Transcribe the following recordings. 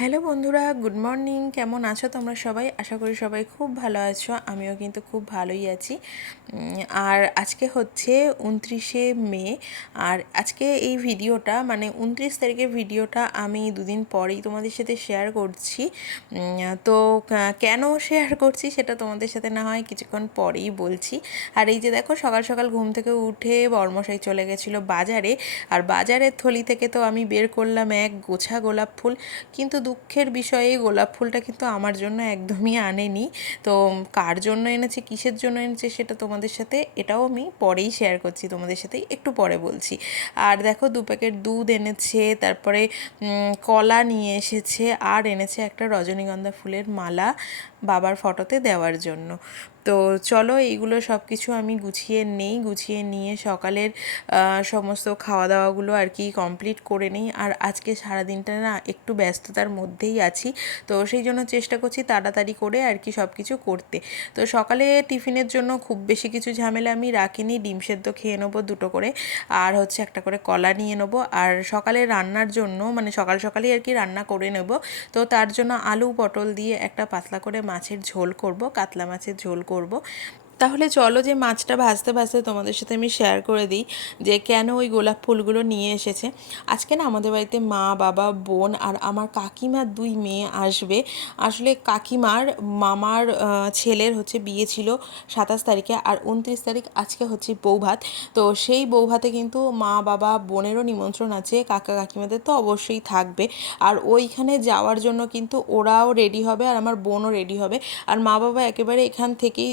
Hello বন্ধুরা, good morning. কেমন আছো তোমরা সবাই? আশা করি সবাই খুব ভালো আছো। আমিও কিন্তু খুব ভালোই আছি। আর আজকে হচ্ছে 29শে মে। আর আজকে এই ভিডিওটা মানে 29 তারিখের ভিডিওটা আমি দুদিন পরেই তোমাদের সাথে শেয়ার করছি। তো কেন শেয়ার করছি সেটা তোমাদের সাথে না হয় কিছুক্ষণ পরেই বলছি। আর এই যে দেখো, সকাল সকাল ঘুম থেকে উঠে বর্মশাই চলে গেছিলো বাজারে। আর বাজারের থলি থেকে তো আমি বের করলাম এক গোছা গোলাপ ফুল। কিন্তু দুঃখের বিষয়ে গোলাপ ফুলটা কিন্তু আমার জন্য একদমই আনেনি। তো কার জন্য এনেছে, কিসের জন্য এনেছে সেটা তোমাদের সাথে এটাও আমি পরেই শেয়ার করছি, তোমাদের সাথে একটু পরে বলছি। আর দেখো, 2 প্যাকেট দুধ এনেছে, তারপরে কলা নিয়ে এসেছে, আর এনেছে একটা রজনীগন্ধা ফুলের মালা বাবার ফটোতে দেওয়ার জন্য। তো চলো এইগুলো সব কিছু আমি গুছিয়ে নিয়ে সকালের সমস্ত খাওয়া দাওয়াগুলো আর কি কমপ্লিট করে নিই। আর আজকে সারাদিনটা না একটু ব্যস্ততার মধ্যেই আছি, তো সেই জন্য চেষ্টা করছি তাড়াতাড়ি করে আর কি সব কিছু করতে। তো সকালে টিফিনের জন্য খুব বেশি কিছু ঝামেলা আমি রাখিনি। ডিম সেদ্ধ খেয়ে নেবো 2টো করে, আর হচ্ছে একটা করে কলা নিয়ে নেবো। আর সকালে রান্নার জন্য মানে সকাল সকালেই আর কি রান্না করে নেব। তো তার জন্য আলু পটল দিয়ে একটা পাতলা করে মাছের ঝোল করব, কাতলা মাছের ঝোল করব। তাহলে চলো যে মাছটা ভাজতে ভাজতে তোমাদের সাথে আমি শেয়ার করে দিই যে কেন ওই গোলাপ ফুলগুলো নিয়ে এসেছে। আজকে না আমাদের বাড়িতে মা, বাবা, বোন আর আমার কাকিমার 2 মেয়ে আসবে। আসলে কাকিমার মামার ছেলের হচ্ছে বিয়ে ছিল 27 তারিখে, আর 29 তারিখ আজকে হচ্ছে বৌভাত। তো সেই বৌভাতে কিন্তু মা, বাবা, বোনেরও নিমন্ত্রণ আছে, কাকা কাকিমাদের তো অবশ্যই থাকবে। আর ওইখানে যাওয়ার জন্য কিন্তু ওরাও রেডি হবে আর আমার বোনও রেডি হবে। আর মা বাবা একেবারে এখান থেকেই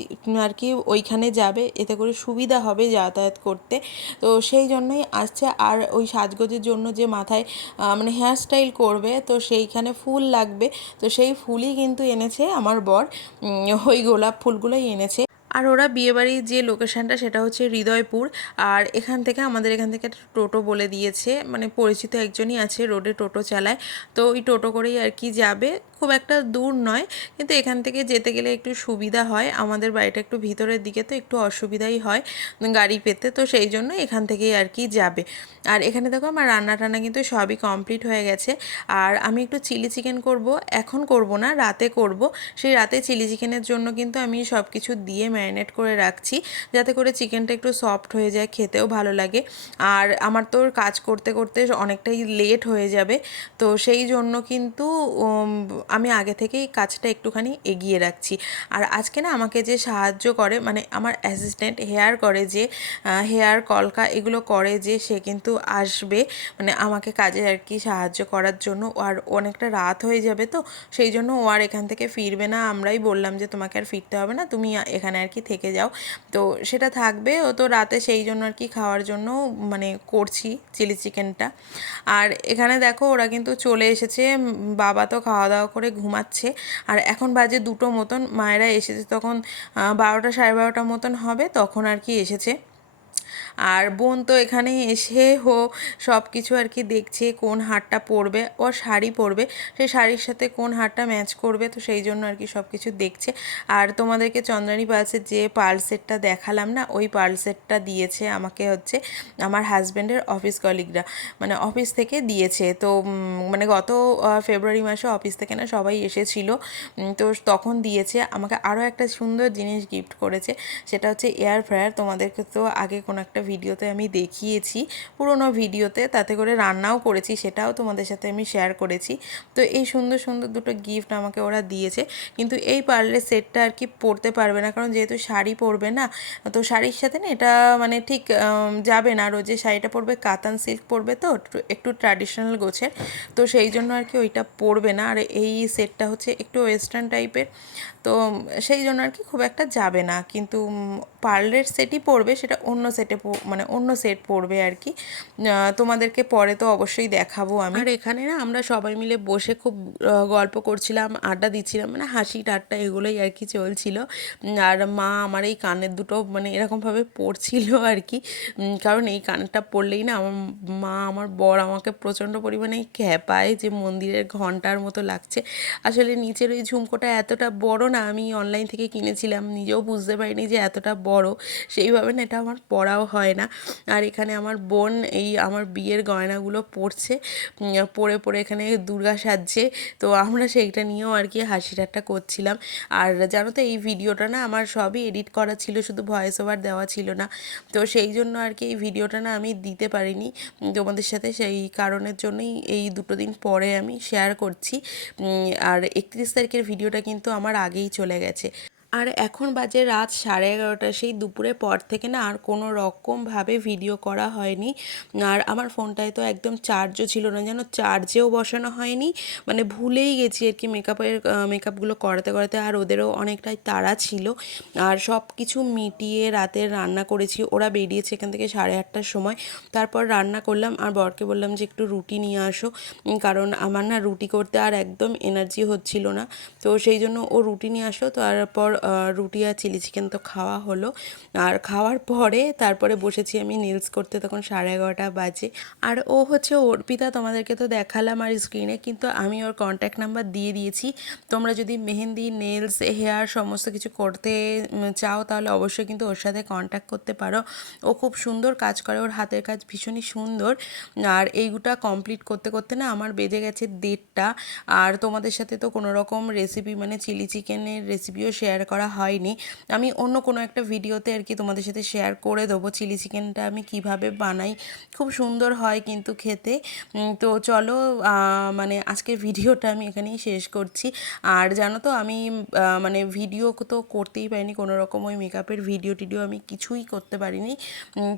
আর কি ওইখানে যাবে, এতে করে সুবিধা হবে যাতায়াত করতে। তো সেই জন্যই আসছে। আর ওই সাজগোজের জন্য যে মাথায় মানে হেয়ার স্টাইল করবে, তো সেইখানে ফুল লাগবে। তো সেই ফুলই কিন্তু এনেছে আমার বর, ওই গোলাপ ফুলগুলোই এনেছে। আর ওরা বিয়েবাড়ির যে লোকেশানটা সেটা হচ্ছে হৃদয়পুর। আর আমাদের এখান থেকে একটা টোটো বলে দিয়েছে, মানে পরিচিত একজনই আছে রোডে টোটো চালায়। তো ওই টোটো করেই আর কি যাবে, খুব একটা দূর নয়, কিন্তু এখান থেকে যেতে গেলে একটু সুবিধা হয়। আমাদের বাড়িটা একটু ভিতরের দিকে, তো একটু অসুবিধাই হয় গাড়ি পেতে, তো সেই জন্য এখান থেকেই আর কি যাবে। আর এখানে দেখো আমার রান্না টান্না কিন্তু সবই কমপ্লিট হয়ে গেছে। আর আমি একটু চিলি চিকেন করব, এখন করব না, রাতে করব। সেই রাতে চিলি চিকেনের জন্য কিন্তু আমি সব কিছু দিয়ে ম্যারিনেট করে রাখছি, যাতে করে চিকেনটা একটু সফট হয়ে যায়, খেতেও ভালো লাগে। আর আমার তো কাজ করতে করতে অনেকটাই লেট হয়ে যাবে, তো সেই জন্য কিন্তু আমি আগে থেকেই কাজটা একটুখানি এগিয়ে রাখছি। আর আজকে না আমাকে যে সাহায্য করে, মানে আমার অ্যাসিস্ট্যান্ট হেয়ার করে যে, হেয়ার কলকা এগুলো করে যে, সে কিন্তু আসবে মানে আমাকে কাজে আর কি সাহায্য করার জন্য। আর অনেকটা রাত হয়ে যাবে, তো সেই জন্য ও আর এখান থেকে ফিরবে না। আমরাই বললাম যে তোমাকে আর ফিরতে হবে না, তুমি এখানে আর কি থেকে যাও। তো সেটা থাকবে ও তো রাতে, সেই জন্য আর কি খাওয়ার জন্য মানে করছি চিলি চিকেনটা। আর এখানে দেখো ওরা কিন্তু চলে এসেছে, বাবা তো খাওয়া দাওয়া করে ঘুমাচ্ছে। আর এখন বাজে 2টো মতন, মায়েরা এসেছে তখন 12টা 12:30 মতন হবে, তখন আর কি এসেছে। আর বোন তো এখানে এসে সব কিছু আর কি দেখছে কোন হারটা পরবে, ও শাড়ি পরবে, সেই শাড়ির সাথে কোন হারটা ম্যাচ করবে, তো সেই জন্য আর কি সব কিছু দেখছে। আর তোমাদেরকে চন্দ্রানী পালসের যে পার্ল সেটটা দেখালাম না, ওই পার্ল সেটটা দিয়েছে আমাকে হচ্ছে আমার হাজব্যান্ডের অফিস কলিগরা, মানে অফিস থেকে দিয়েছে। তো মানে গত ফেব্রুয়ারি মাসে অফিস থেকে না সবাই এসেছিলো, তো তখন দিয়েছে আমাকে। আরও একটা সুন্দর জিনিস গিফট করেছে, সেটা হচ্ছে এয়ার ফ্রায়ার। তোমাদেরকে তো আগে কোনো একটা ভিডিওতে আমি দেখিয়েছি, পুরোনো ভিডিওতে, তাতে করে রান্নাও করেছি, সেটাও তোমাদের সাথে আমি শেয়ার করেছি। তো এই সুন্দর সুন্দর 2টো গিফট আমাকে ওরা দিয়েছে। কিন্তু এই পার্লের সেটটা আর কি পরতে পারবে না, কারণ যেহেতু শাড়ি পরবে না, তো শাড়ির সাথে না এটা মানে ঠিক যাবে না। রোজে শাড়িটা পরবে, কাতান সিল্ক পরবে, তো একটু ট্র্যাডিশনাল গোছের, তো সেই জন্য আর কি ওইটা পরবে না। আর এই সেটটা হচ্ছে একটু ওয়েস্টার্ন টাইপের, তো সেই জন্য আর কি খুব একটা যাবে না। কিন্তু পার্লের সেটই পরবে, সেটা অন্য সেটে মানে অন্য সেট পরবে আর কি। তোমাদেরকে পরে তো অবশ্যই দেখাবো আমি। আর এখানে না আমরা সবাই মিলে বসে খুব গল্প করছিলাম, আড্ডা দিচ্ছিলাম, মানে হাসি ঠাট্টা এগুলোই আর কি চলছিল। আর মা আমার এই কানের দুটো মানে এরকমভাবে পরছিল আর কি, কারণ এই কানটা পরলেই না আমার মা, আমার বর আমাকে প্রচণ্ড পরিমাণে খ্যাপায় যে মন্দিরের ঘন্টার মতো লাগছে। আসলে নিচের ওই ঝুমকোটা এতটা বড় না, আমি অনলাইন থেকে কিনেছিলাম, নিজেও বুঝতে পারিনি যে এতটা বড়, সেইভাবে না এটা আমার পরাও হয়। হয় না। আর এখানে আমার বোন এই আমার বিয়ের গয়নাগুলো পরছে, পরে পরে এখানে দুর্গা সাজছে। তো আমরা সেইটা নিয়েও আর কি হাসি ঠাট্টা করছিলাম। আর জানো তো এই ভিডিওটা না আমার সবই এডিট করা ছিল, শুধু ভয়েস ওভার দেওয়া ছিল না। তো সেই জন্য আর কি এই ভিডিওটা না আমি দিতে পারিনি তোমাদের সাথে, সেই কারণের জন্যই এই 2 দিন পরে আমি শেয়ার করছি। আর 31 তারিখের ভিডিওটা কিন্তু আমার আগেই চলে গেছে। আর এখন বাজে রাত 11:30, সেই দুপুরের পর থেকে না আর কোনো রকমভাবে ভিডিও করা হয়নি। আর আমার ফোনটায় তো একদম চার্জও ছিল না, যেন চার্জেও বসানো হয়নি, মানে ভুলেই গেছি আর কি মেকআপগুলো করাতে করাতে। আর ওদেরও অনেকটাই তাড়া ছিল। আর সব কিছু মিটিয়ে রাতে রান্না করেছি, ওরা বেরিয়েছে এখান থেকে 8:30টার সময়। তারপর রান্না করলাম আর বরকে বললাম যে একটু রুটি নিয়ে আসো, কারণ আমার না রুটি করতে আর একদম এনার্জি হচ্ছিল না। তো সেই জন্য ও রুটি নিয়ে আসলো। তারপর রুটি আর চিলি চিকেন তো খাওয়া হলো। আর খাওয়ার পরে তারপরে বসেছি আমি নেলস করতে, তখন 11:30 বাজে। আর ও হচ্ছে অর্পিতা, তোমাদেরকে তো দেখালাম আর স্ক্রিনে, কিন্তু আমি ওর কন্ট্যাক্ট নাম্বার দিয়ে দিয়েছি। তোমরা যদি মেহেন্দি, নেলস, হেয়ার সমস্ত কিছু করতে চাও তাহলে অবশ্যই কিন্তু ওর সাথে কন্ট্যাক্ট করতে পারো। ও খুব সুন্দর কাজ করে, ওর হাতের কাজ ভীষণই সুন্দর। আর এইগুলা কমপ্লিট করতে করতে না আমার বেজে গেছে 1:30। আর তোমাদের সাথে তো কোনো রকম রেসিপি মানে চিলি চিকেনের রেসিপিও শেয়ার করা হয়নি। আমি অন্য কোনো একটা ভিডিওতে আর কি তোমাদের সাথে শেয়ার করে দেবো চিলি চিকেনটা আমি কিভাবে বানাই, খুব সুন্দর হয় কিন্তু খেতে। তো চলো মানে আজকের ভিডিওটা আমি এখানেই শেষ করছি। আর জানো তো আমি মানে ভিডিও তো করতেই পারিনি কোনো রকম, ওই মেকআপের ভিডিও টিডিও আমি কিছুই করতে পারিনি।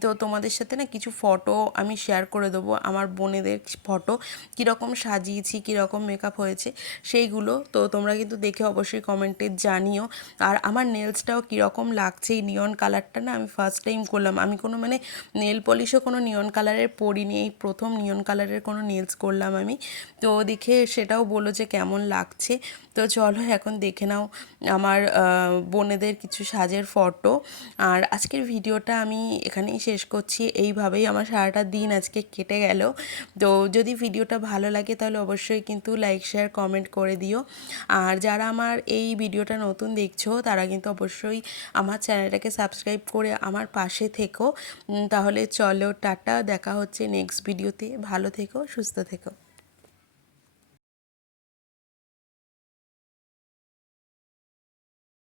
তো তোমাদের সাথে না কিছু ফটো আমি শেয়ার করে দেবো, আমার বোনেদের ফটো, কীরকম সাজিয়েছি, কীরকম মেকআপ হয়েছে সেইগুলো। তো তোমরা কিন্তু দেখে অবশ্যই কমেন্টে জানিও। আর আমার নেলসটাও কীরকম লাগছে, এই নিয়ন কালারটা না আমি ফার্স্ট টাইম করলাম। আমি কোনো মানে নেল পলিশও কোনো নিয়ন কালারের পরিনি, এই প্রথম নিয়ন কালারের কোনো নেলস করলাম আমি। তো দেখে সেটাও বলো যে কেমন লাগছে। তো চলো এখন দেখে নাও আমার বোনেদের কিছু সাজের ফটো। আর আজকের ভিডিওটা আমি এখানেই শেষ করছি। এইভাবেই আমার সারাটা দিন আজকে কেটে গেল। তো যদি ভিডিওটা ভালো লাগে তাহলে অবশ্যই কিন্তু লাইক, শেয়ার, কমেন্ট করে দিও। আর যারা আমার এই ভিডিওটা নতুন দেখছো তারা কিন্তু অবশ্যই আমার চ্যানেলটাকে সাবস্ক্রাইব করে আমার পাশে থেকো। তাহলে চলো টাটা, দেখা হচ্ছে নেক্সট ভিডিওতে। ভালো থেকো, সুস্থ থেকো।